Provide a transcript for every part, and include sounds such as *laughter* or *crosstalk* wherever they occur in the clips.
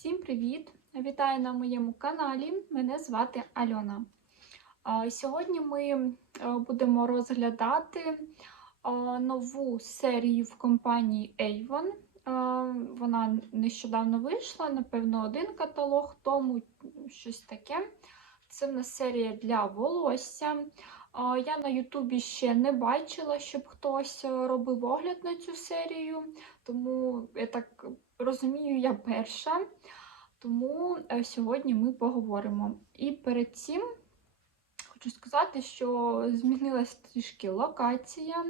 Всім привіт! Вітаю на моєму каналі. Мене звати Альона. Сьогодні ми е, будемо розглядати нову серію в компанії Avon. Вона нещодавно вийшла, напевно, один каталог тому щось таке. Це в нас серія для волосся. Я на Ютубі ще не бачила, щоб хтось е, робив огляд на цю серію, тому я так розумію, я перша. Тому е, сьогодні ми поговоримо. І перед цим хочу сказати, що змінилась трішки локація.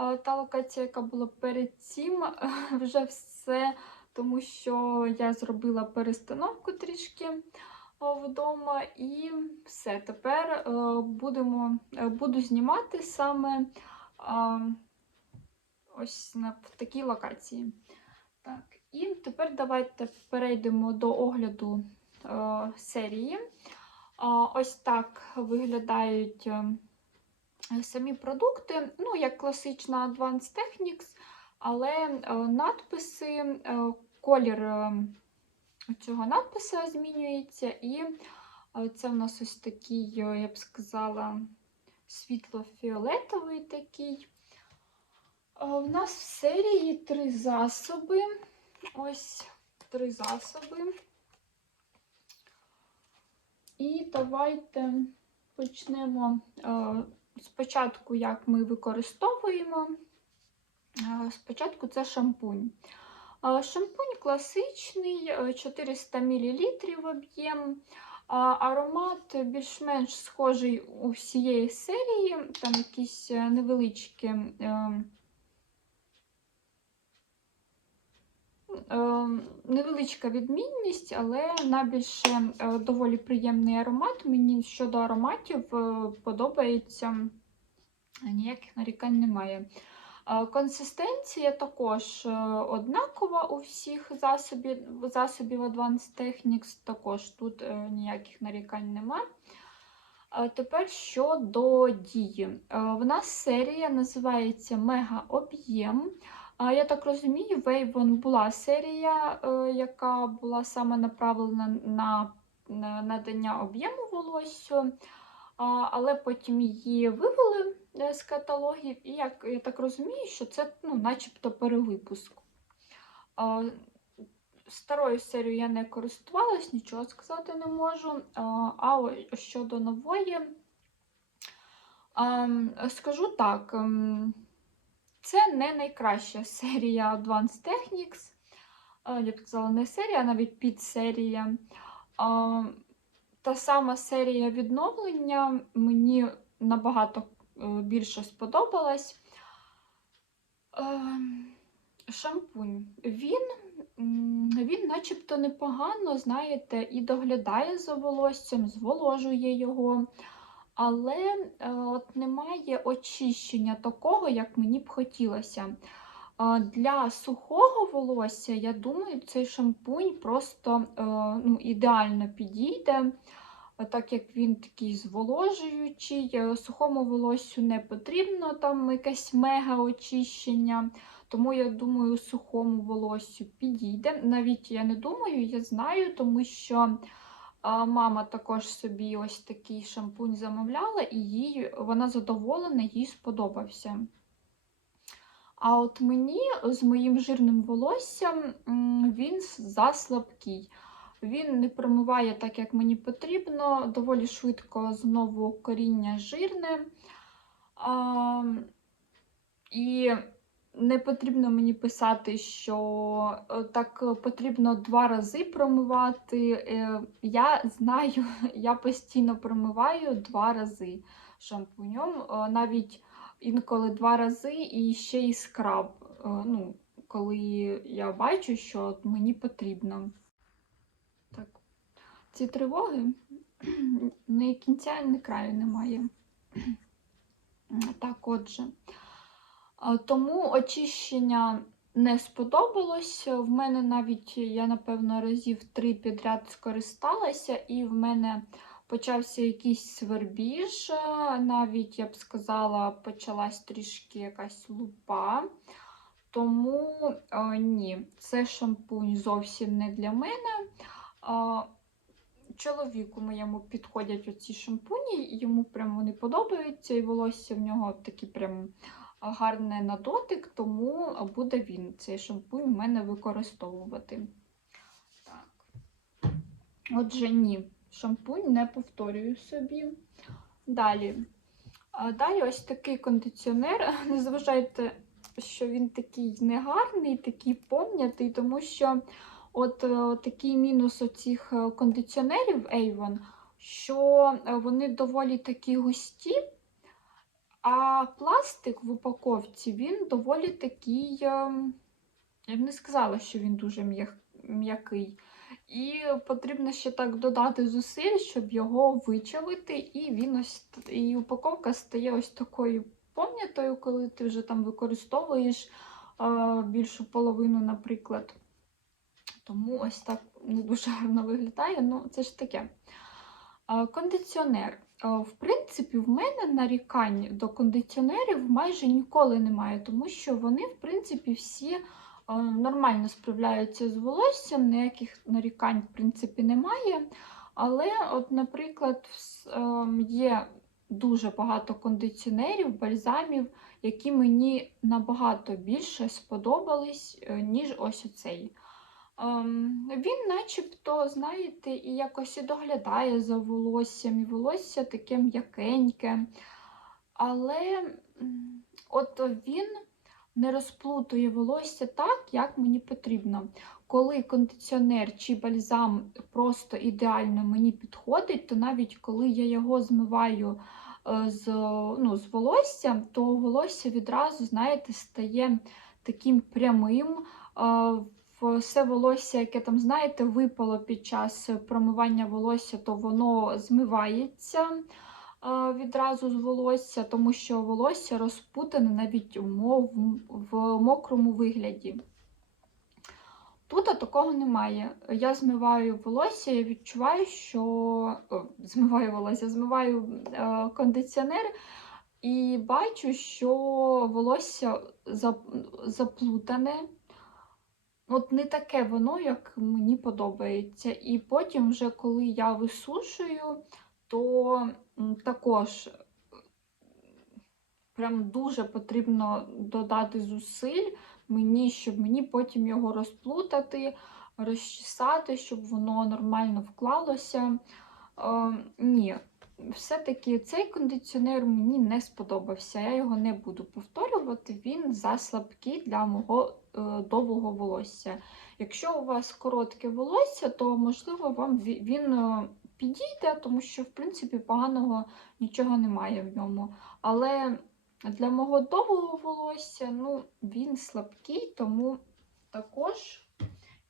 Е, Та локація, яка була перед цим, е, вже все, тому що я зробила перестановку трішки вдома, і все. Тепер будемо, буду знімати саме ось на в такій локації. Так, і тепер давайте перейдемо до огляду е, серії. Ось так виглядають е, самі продукти, ну, як класична Advanced Techniques, але е, надписи, е, колір цього надпису змінюється, і це в нас ось такий, я б сказала, світло-фіолетовий такий. У нас в серії три засоби. Ось три засоби. І давайте почнемо е, спочатку, як ми використовуємо. Е, Спочатку це шампунь. Е, Шампунь класичний, е, 400 мл об'єм. Аромат більш-менш схожий у всієї серії, там якісь невеличкі. е, Е, Невеличка відмінність, але найбільше е, доволі приємний аромат. Мені щодо ароматів е, подобається, ніяких нарікань немає. Е, Консистенція також е, однакова у всіх засобів, засобів Advanced Techniques, також тут е, ніяких нарікань немає. Е, Тепер щодо дії. Е, В нас серія називається Мега Об'єм. Я так розумію, в Avon була серія, е, яка була саме направлена на на надання об'єму волоссю, а, але потім її вивели е, з каталогів, і як, я так розумію, що це ну, начебто перевипуск. Старою серією я не користувалась, нічого сказати не можу. А, щодо нової, ем, скажу так. Це не найкраща серія Advanced Techniques. Е, Я б сказала, не серія, а навіть підсерія. Та сама серія відновлення мені набагато е, більше сподобалась. Е, Шампунь. Він, він начебто непогано, знаєте, і доглядає за волоссям, зволожує його. Але е, от немає очищення такого, як мені б хотілося. Для сухого волосся, я думаю, цей шампунь просто е, ну, ідеально підійде, е, так як він такий зволожуючий. Сухому волоссю не потрібно там якесь мега очищення. Тому я думаю, сухому волоссю підійде. Навіть я не думаю, я знаю, тому що а, мама також собі ось такий шампунь замовляла, і їй вона задоволена, їй сподобався. А от мені з моїм жирним волоссям він заслабкий. Він не промиває так, як мені потрібно, доволі швидко знову коріння жирне. А, і не потрібно мені писати, що е, так потрібно два рази промивати. Е, Я знаю, *laughs* я постійно промиваю два рази шампунем, е, навіть інколи два рази і ще й скраб. е, Ну, коли я бачу, що мені потрібно. Так. Ці тривоги *clears throat* ні кінця, ні краю немає. *clears throat* Так, отже. Тому очищення не сподобалось. В мене навіть я, напевно, разів три підряд скористалася, і в мене почався якийсь свербіж. Навіть, я б сказала, почалась трішки якась лупа. Тому е, ні, це шампунь зовсім не для мене. А, чоловіку моєму підходять оці шампуні, йому прям вони подобаються, і волосся в нього такі прям гарне на дотик, тому буде він цей шампунь у мене використовувати. Так. Отже, ні, шампунь не повторюю собі. Далі. Далі ось такий кондиціонер. *laughs* Не зважайте, що він такий негарний, такий пом'ятий, тому що от е, такий мінус оцих е, кондиціонерів Avon, що е, вони доволі такі густі, а пластик в упаковці він доволі такий, е, я б не сказала, що він дуже м'який. І потрібно ще так додати зусиль, щоб його вичавити, і він ось і упаковка стає ось такою пом'ятою, коли ти вже там використовуєш е, більшу половину, наприклад. Тому ось так не дуже гарно виглядає. Ну, це ж таке. Е, Кондиціонер. Е, В принципі, в мене нарікань до кондиціонерів майже ніколи немає, тому що вони, в принципі, всі е, нормально справляються з волоссям, ніяких нарікань, в принципі, немає. Але, от, наприклад, є дуже багато кондиціонерів, бальзамів, які мені набагато більше сподобались, ніж ось оцей. Ем, він начебто, знаєте, і якось і доглядає за волоссям, і волосся таке м'якеньке. Але от він не розплутує волосся так, як мені потрібно. Коли кондиціонер чи бальзам просто ідеально мені підходить, то навіть коли я його змиваю е, з, ну, з волосся, то волосся відразу, знаєте, стає таким прямим. Все волосся, яке там, знаєте, випало під час промивання волосся, то воно змивається е, відразу з волосся, тому що волосся розпутане навіть в мокрому вигляді. Тут такого немає. Я змиваю волосся, я відчуваю, що змиваю волосся, змиваю е, кондиціонер і бачу, що волосся заплутане. От не таке воно, як мені подобається. І потім, вже коли я висушую, то також е, прям дуже потрібно додати зусиль мені, щоб мені потім його розплутати, розчесати, щоб воно нормально вклалося. Е, ні, все-таки цей кондиціонер мені не сподобався. Я його не буду повторювати, він заслабкий для мого довгого волосся. Якщо у вас коротке волосся, то можливо вам він е, підійде, тому що в принципі поганого нічого немає в ньому. Але для мого довгого волосся ну, він слабкий, тому також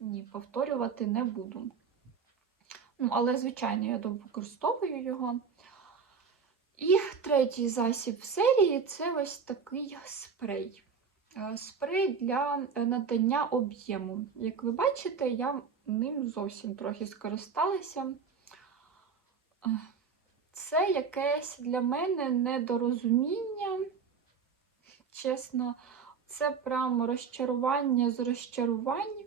ні, повторювати не буду. Ну, але, звичайно, я використовую його. І третій засіб в серії це ось такий спрей. Е, Спрей для е, надання об'єму. Як ви бачите, я ним зовсім трохи скористалася. Е, Це якесь для мене недорозуміння. Чесно, це прямо розчарування з розчарувань.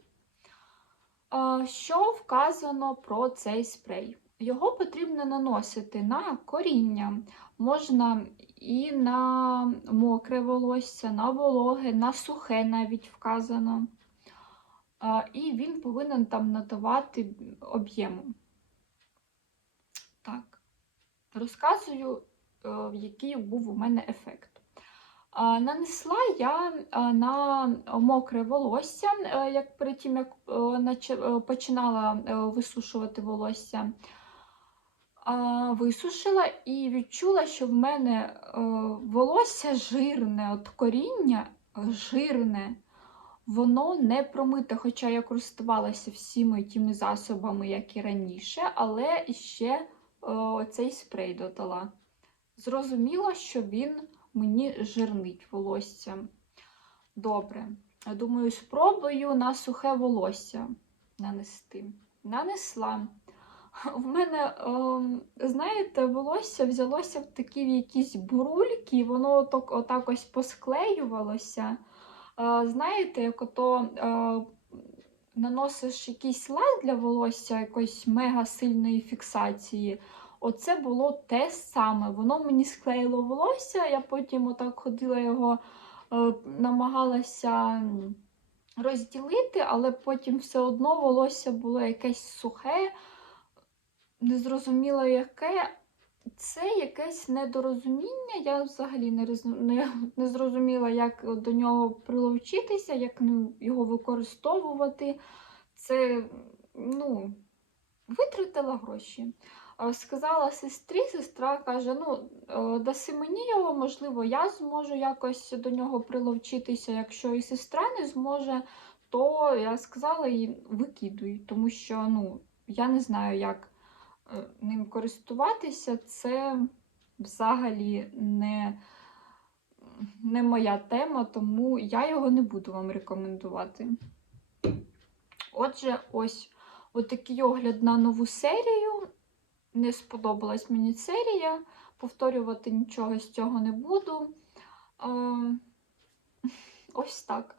Що вказано про цей спрей? Його потрібно наносити на коріння, можна і на мокре волосся, на вологе, на сухе навіть вказано. Е, І він повинен там надавати об'єму. Так, розказую, е, який був у мене ефект. Нанесла я на мокре волосся, е, як перед тим, як е, е, починала е, висушувати волосся. Висушила і відчула, що в мене е, волосся жирне, от коріння е, жирне, воно не промите, хоча я користувалася всіми тими засобами, як і раніше, але ще е, цей спрей додала. Зрозуміла, що він мені жирнить волосся. Добре. Думаю, спробую на сухе волосся нанести. Нанесла. В мене, ем, знаєте, волосся взялося в такі якісь бурульки, воно отак, отак ось посклеювалося. Е, Знаєте, як ото е, наносиш якийсь лак для волосся якоїсь мега сильної фіксації. Оце було те саме. Воно мені склеїло волосся, я потім отак ходила його, е, намагалася розділити, але потім все одно волосся було якесь сухе, незрозуміло яке. Це якесь недорозуміння. Я взагалі не, не, не зрозуміла, як до нього приловчитися, як його використовувати. Це, ну, витратила гроші. Сказала сестрі, сестра каже: ну, е, даси мені його, можливо, я зможу якось до нього приловчитися. Якщо і сестра не зможе, то я сказала їй викидуй, тому що ну, я не знаю, як ним користуватися. Це взагалі не, не моя тема, тому я його не буду вам рекомендувати. Отже, ось отакий огляд на нову серію. Не сподобалась мені серія. Повторювати нічого з цього не буду. Ем, Ось так.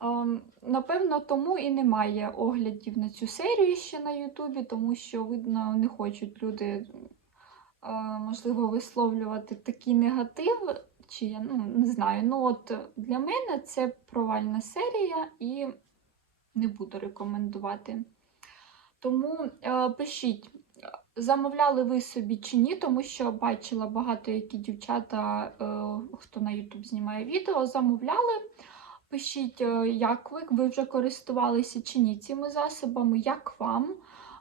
Ем, Напевно, тому і немає оглядів на цю серію ще на Ютубі, тому що, видно, не хочуть люди, е, можливо, висловлювати такий негатив. Чи я ну, не знаю. Ну, от для мене це провальна серія і не буду рекомендувати. Тому е, пишіть, замовляли ви собі чи ні, тому що бачила багато які дівчата, е, хто на YouTube знімає відео, замовляли. Пишіть, е, як ви, ви вже користувалися чи ні цими засобами, як вам.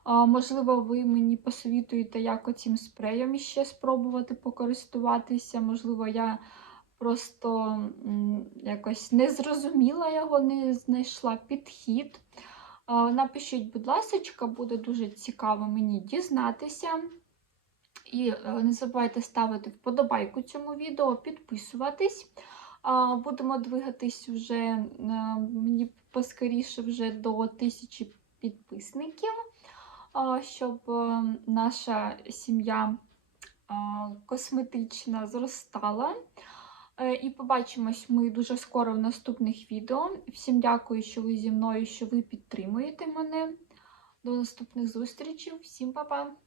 Можливо, ви мені посовітуєте, як оцим спреєм ще спробувати покористуватися. Можливо, я просто якось не зрозуміла його, не знайшла підхід. Напишіть, будь ласка, буде дуже цікаво мені дізнатися. І е, не забувайте ставити вподобайку цьому відео, підписуватись. Будемо двигатись вже мені поскоріше вже до тисячі підписників, щоб е, наша сім'я косметична зростала. Е, І побачимось ми дуже скоро в наступних відео. Всім дякую, що ви зі мною, що ви підтримуєте мене. До наступних зустрічей. Всім па-па!